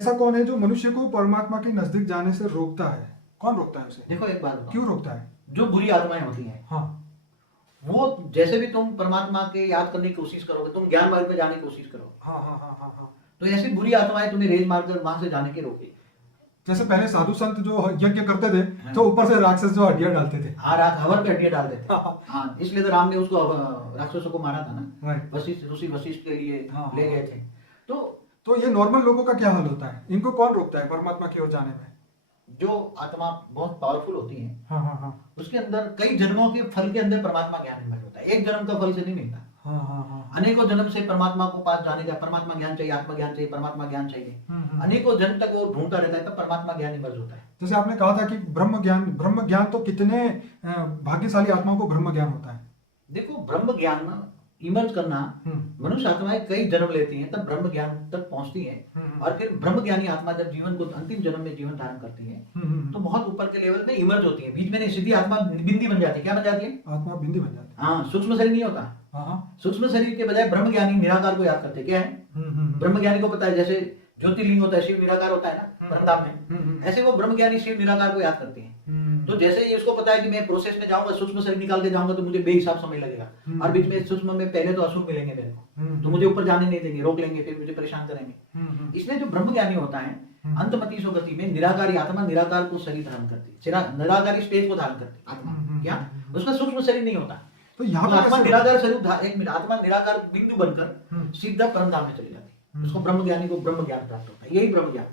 ऐसा कौन है जो मनुष्य को परमात्मा के नजदीक जाने से रोकता है? कौन रोकता है उसे? देखो एक बात बताओ, क्यों रोकता है? जो बुरी आत्माएं होती हैं हाँ वो जैसे भी तुम परमात्मा के याद करने की कोशिश करोगे, तुम ज्ञान मार्ग पे जाने की कोशिश करो, हाँ हाँ हाँ हाँ हाँ। तो ऐसी बुरी आत्माएं तुम्हें रेज मारकर वहां से जाने की रोकेगी। जैसे पहले साधु संत जो यज्ञ करते थे हाँ। तो ऊपर से राक्षस जो हड्डियां डालते थे। हाँ, रात हवन पे हड्डियां डाल देते। हाँ। हाँ, इसलिए तो राम ने उसको राक्षसों को मारा था ना, राइट। वशिष्ठ ऋषि वशिष्ठ के लिए हाँ, ले हाँ। गए थे। तो ये नॉर्मल लोगों का क्या हाल होता है? इनको कौन रोकता है परमात्मा की ओर जाने में? जो आत्मा बहुत पावरफुल होती है हाँ हाँ हाँ उसके अंदर कई जन्मों के फल के अंदर परमात्मा ज्ञान निमग्न होता है, एक जन्म का फल से नहीं मिलता। हाँ हाँ हाँ। अनेकों जन्म से परमात्मा को पास जाने का, परमात्मा ज्ञान चाहिए, आत्मा ज्ञान चाहिए, परमात्मा ज्ञान चाहिए, अनेकों जन्म तक वो ढूंढता रहता है, तब परमात्मा ज्ञान इमर्ज होता है। जैसे आपने कहा था कि ब्रह्म ज्ञान तो कितने भाग्यशाली आत्माओं को ब्रह्म ज्ञान होता है। देखो, ब्रह्म ज्ञान इमर्ज करना, मनुष्य आत्माएं कई जन्म लेती हैं तब ब्रह्म ज्ञान तक पहुंचती हैं, और फिर ब्रह्म ज्ञानी आत्मा जब जीवन को अंतिम जन्म में जीवन धारण करती है तो बहुत ऊपर के लेवल में इमर्ज होती है। बीच में नहीं, सीधी आत्मा बिंदी बन जाती है। क्या बन जाती है? आत्मा बिंदी बन जाती है। हाँ, सूक्ष्म शरीर नहीं होता। हाँ। सूक्ष्म शरीर के बजाय ब्रह्म ज्ञानी निराकार को याद करते। क्या है? ब्रह्म ज्ञानी को पता है जैसे ज्योतिर्लिंग होता है, शिव निराकार होता है ना परमधाम में, ऐसे वो ब्रह्म ज्ञानी शिव निराकार को याद करते हैं। तो जैसे ही उसको पता है कि मैं प्रोसेस में जाऊंगा, सूक्ष्म शरीर निकाल के जाऊंगा तो मुझे बेहिसाब समय लगेगा, और बीच में सूक्ष्म में पहले तो असुर मिलेंगे मेरे को, तो मुझे ऊपर जाने नहीं देंगे, रोक लेंगे, फिर मुझे परेशान करेंगे। इसलिए जो ब्रह्म ज्ञानी होता है अंतमति गति में निराकारी आत्मा निराकार को शरीर धारण करती है, निराकारी स्टेज को धारण करती है आत्मा। क्या? उसका सूक्ष्म शरीर नहीं होता। तो यहाँ तो आत्मा निराकार शरीर, एक मिनट, आत्मा निराकार बिंदु बनकर सीधा परमधाम में चली जाती है। उसको ब्रह्म ज्ञानी को ब्रह्म ज्ञान प्राप्त होता है। यही ब्रह्म ज्ञान,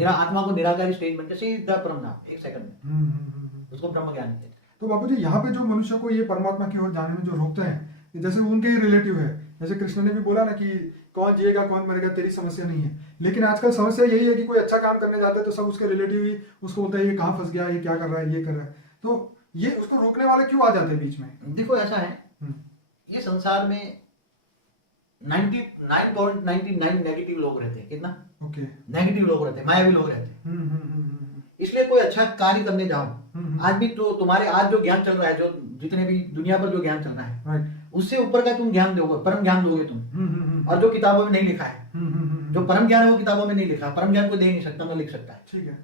आत्मा को निराकारी स्टेज बनकर सीधा परमधाम, एक सेकंड में, उसको ब्रह्म ज्ञान कहते हैं। तो बाबू जी, यहाँ पे जो मनुष्य को ये परमात्मा की ओर जाने में जो रोकते हैं, जैसे उनके ही रिलेटिव है, जैसे कृष्ण ने भी बोला ना कि कौन जिएगा कौन मरेगा तेरी समस्या नहीं है, लेकिन आजकल समस्या यही है कि कोई अच्छा काम करने जाता है तो सब उसके रिलेटिव ही उसको बोलता है ये कहाँ फंस गया, ये क्या कर रहा है, ये कर रहा है। तो ये उसको रोकने वाले क्यों आ जाते हैं बीच में? देखो ऐसा है, ये संसार में 99.99 नेगेटिव लोग रहते हैं। कितना? ओके। नेगेटिव लोग रहते हैं, मायावी लोग रहते हैं। इसलिए कोई अच्छा कार्य करने जाओ, आज भी तो तुम्हारे आज जो ज्ञान चल रहा है, जो जितने भी दुनिया पर जो ज्ञान चल रहा है, उससे ऊपर का तुम ज्ञान दोगे, परम ज्ञान दोगे तुम, और जो किताबों में नहीं लिखा है, जो परम ज्ञान है वो किताबों में नहीं लिखा, परम ज्ञान को दे नहीं सकता, न लिख सकता है। ठीक है।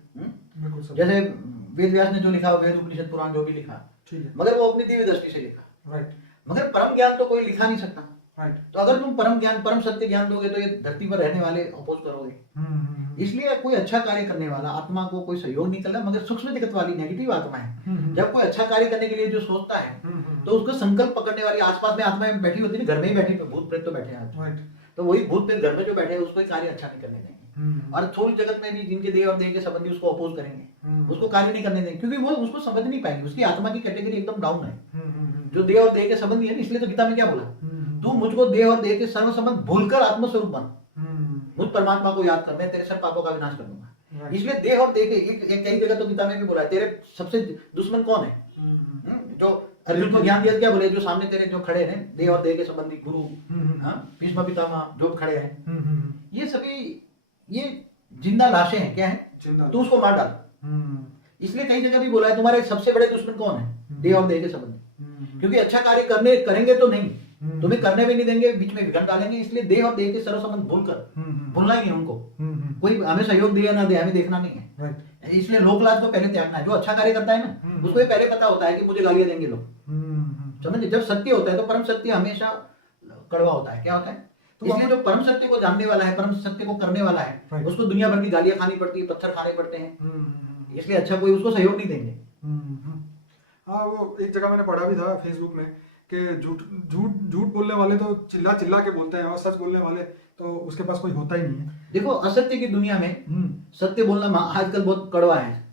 जैसे वेद व्यास ने जो लिखा, वेद उपनिषद पुराण जो भी लिखा, ठीक है, मगर वो अपनी दिव्य दृष्टि से लिखा। राइट। मगर परम ज्ञान तो कोई लिखा नहीं सकता। राइट। तो अगर तुम परम ज्ञान, परम सत्य ज्ञान दोगे तो ये धरती पर रहने वाले अपोज करोगे। इसलिए कोई अच्छा कार्य करने वाला आत्मा को कोई सहयोग नहीं करना, मगर सूक्ष्म जगत वाली नेगेटिव आत्मा है, जब कोई अच्छा कार्य करने के लिए जो सोचता है तो उसको संकल्प पकड़ने वाली आसपास में आत्माएं बैठी होती है, घर में ही बैठी, भूत प्रेत तो बैठे हैं, तो वही भूत प्रेत घर में जो बैठे हैं उसको कार्य अच्छा नहीं करने देंगे, और थोड़ी जगत में भी जिनके देह और देह के संबंधी उसको अपोज करेंगे, उसको कार्य नहीं करने देंगे, क्योंकि वो उसको समझ नहीं पाएंगे, उसकी आत्मा की कैटेगरी एकदम डाउन है, जो देह और देह के संबंधी है। इसलिए तो गीता में क्या बोला, तू मुझको देह और देह के सर्व संबंध भूलकर आत्मस्वरूप बन, मुझ परमात्मा को याद कर, मैं तेरे सब पापों का विनाश कर दूंगा। इसलिए देह और देह के एक कई जगह तो गीता में भी बोला है, तेरे सबसे दुश्मन कौन है? जो अर्जुन को ज्ञान दिया, क्या बोले, जो सामने तेरे जो खड़े हैं देह और देह के संबंधी गुरु, भीष्म पितामह जो खड़े हैं, ये सभी ये जिंदा लाशें हैं। क्या है? तू उसको मार डाल। इसलिए कई जगह भी बोला है तुम्हारे सबसे बड़े दुश्मन कौन है? देह और देह के संबंधी, क्योंकि अच्छा कार्य करेंगे तो नहीं, तुम्हें करने भी नहीं देंगे, बीच में विघटन डालेंगे। इसलिए देह और देह के सर्व संबंध भूलना ही है उनको, कोई हमें सहयोग दे या ना दे हमें देखना नहीं है। इसलिए लोकलाज को पहले त्यागना है। जो अच्छा कार्य करता है ना, उसको ये पहले पता होता है कि मुझे गालियां देंगे लोग, समझे? जब सत्य होता है तो परम सत्य हमेशा कड़वा होता है। क्या होता है? इसलिए जो परम सत्य को जानने वाला है, परम सत्य को करने वाला है, उसको दुनिया भर की गालियां खानी पड़ती है, पत्थर खाने पड़ते हैं, इसलिए अच्छा कोई उसको सहयोग नहीं देंगे। हाँ, वो एक जगह मैंने पढ़ा भी था फेसबुक में कि झूठ बोलने वाले तो चिल्ला चिल्ला के बोलते हैं, और सच बोलने वाले तो उसके पास कोई होता ही नहीं है। देखो, असत्य की दुनिया में सत्य बोलना आजकल बहुत कड़वा है।